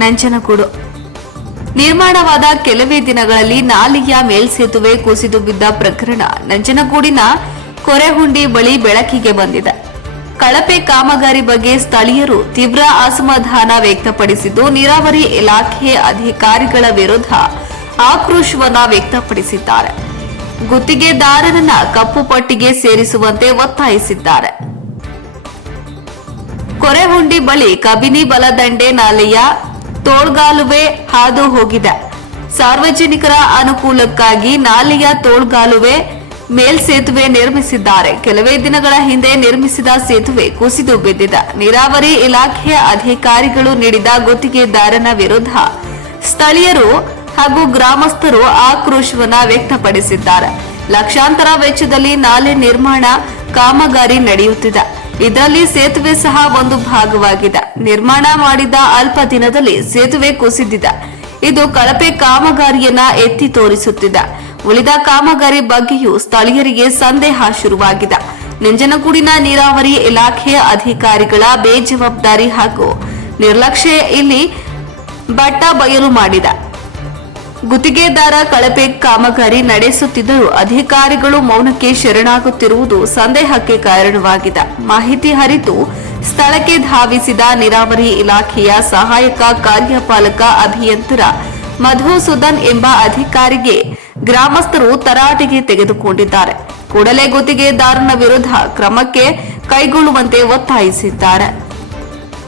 ನಂಜನಗೂಡು ನಿರ್ಮಾಣವಾದ ಕೆಲವೇ ದಿನಗಳಲ್ಲಿ ನಾಲೆಯ ಮೇಲ್ಸೇತುವೆ ಕುಸಿದು ಬಿದ್ದ ಪ್ರಕರಣ ನಂಜನಗೂಡಿನ ಕೊರೆಹುಂಡಿ ಬಳಿ ಬೆಳಕಿಗೆ ಬಂದಿದೆ. ಕಳಪೆ ಕಾಮಗಾರಿ ಬಗ್ಗೆ ಸ್ಥಳೀಯರು ತೀವ್ರ ಅಸಮಾಧಾನ ವ್ಯಕ್ತಪಡಿಸಿದ್ದು, ನೀರಾವರಿ ಇಲಾಖೆ ಅಧಿಕಾರಿಗಳ ವಿರುದ್ಧ ಆಕ್ರೋಶವನ್ನ ವ್ಯಕ್ತಪಡಿಸಿದ್ದಾರೆ. ಗುತ್ತಿಗೆದಾರರನ್ನ ಕಪ್ಪು ಪಟ್ಟಿಗೆ ಸೇರಿಸುವಂತೆ ಒತ್ತಾಯಿಸಿದ್ದಾರೆ. ಕೊರೆಹುಂಡಿ ಬಳಿ ಕಬಿನಿ ಬಲದಂಡೆ ನಾಲೆಯ ತೋಳ್ಗಾಲುವೆ ಹಾದು ಹೋಗಿದೆ. ಸಾರ್ವಜನಿಕರ ಅನುಕೂಲಕ್ಕಾಗಿ ನಾಲೆಯ ತೋಳ್ಗಾಲುವೆ ಮೇಲ್ಸೇತುವೆ ನಿರ್ಮಿಸಿದ್ದಾರೆ. ಕೆಲವೇ ದಿನಗಳ ಹಿಂದೆ ನಿರ್ಮಿಸಿದ ಸೇತುವೆ ಕುಸಿದು ಬಿದ್ದಿದೆ. ನೀರಾವರಿ ಇಲಾಖೆಯ ಅಧಿಕಾರಿಗಳು ನೀಡಿದ ಗುತ್ತಿಗೆದಾರನ ವಿರುದ್ಧ ಸ್ಥಳೀಯರು ಹಾಗೂ ಗ್ರಾಮಸ್ಥರು ಆಕ್ರೋಶವನ್ನ ವ್ಯಕ್ತಪಡಿಸಿದ್ದಾರೆ. ಲಕ್ಷಾಂತರ ವೆಚ್ಚದಲ್ಲಿ ನಾಲೆ ನಿರ್ಮಾಣ ಕಾಮಗಾರಿ ನಡೆಯುತ್ತಿದೆ. ಇದರಲ್ಲಿ ಸೇತುವೆ ಸಹ ಒಂದು ಭಾಗವಾಗಿದೆ. ನಿರ್ಮಾಣ ಮಾಡಿದ ಅಲ್ಪ ದಿನದಲ್ಲಿ ಸೇತುವೆ ಕುಸಿದಿದೆ. ಇದು ಕಳಪೆ ಕಾಮಗಾರಿಯನ್ನ ಎತ್ತಿ ತೋರಿಸುತ್ತಿದೆ. ಉಳಿದ ಕಾಮಗಾರಿ ಬಗ್ಗೆಯೂ ಸ್ಥಳೀಯರಿಗೆ ಸಂದೇಹ ಶುರುವಾಗಿದೆ. ನಂಜನಗೂಡಿನ ನೀರಾವರಿ ಇಲಾಖೆಯ ಅಧಿಕಾರಿಗಳ ಬೇಜವಾಬ್ದಾರಿ ಹಾಗೂ ನಿರ್ಲಕ್ಷ್ಯ ಇಲ್ಲಿ ಬಟ್ಟ ಬಯಲು ಮಾಡಿದೆ. ಗುತ್ತಿಗೆದಾರ ಕಳಪೆ ಕಾಮಗಾರಿ ನಡೆಸುತ್ತಿದ್ದರೂ ಅಧಿಕಾರಿಗಳು ಮೌನಕ್ಕೆ ಶರಣಾಗುತ್ತಿರುವುದು ಸಂದೇಹಕ್ಕೆ ಕಾರಣವಾಗಿದೆ. ಮಾಹಿತಿ ಅರಿತು ಸ್ಥಳಕ್ಕೆ ಧಾವಿಸಿದ ನೀರಾವರಿ ಇಲಾಖೆಯ ಸಹಾಯಕ ಕಾರ್ಯಪಾಲಕ ಅಭಿಯಂತರ ಮಧುಸೂದನ್ ಎಂಬ ಅಧಿಕಾರಿಗೆ ಗ್ರಾಮಸ್ಥರು ತರಾಟೆಗೆ ತೆಗೆದುಕೊಂಡಿದ್ದಾರೆ. ಕೂಡಲೇ ಗುತ್ತಿಗೆದಾರನ ವಿರುದ್ಧ ಕ್ರಮಕ್ಕೆ ಕೈಗೊಳ್ಳುವಂತೆ ಒತ್ತಾಯಿಸಿದ್ದಾರೆ.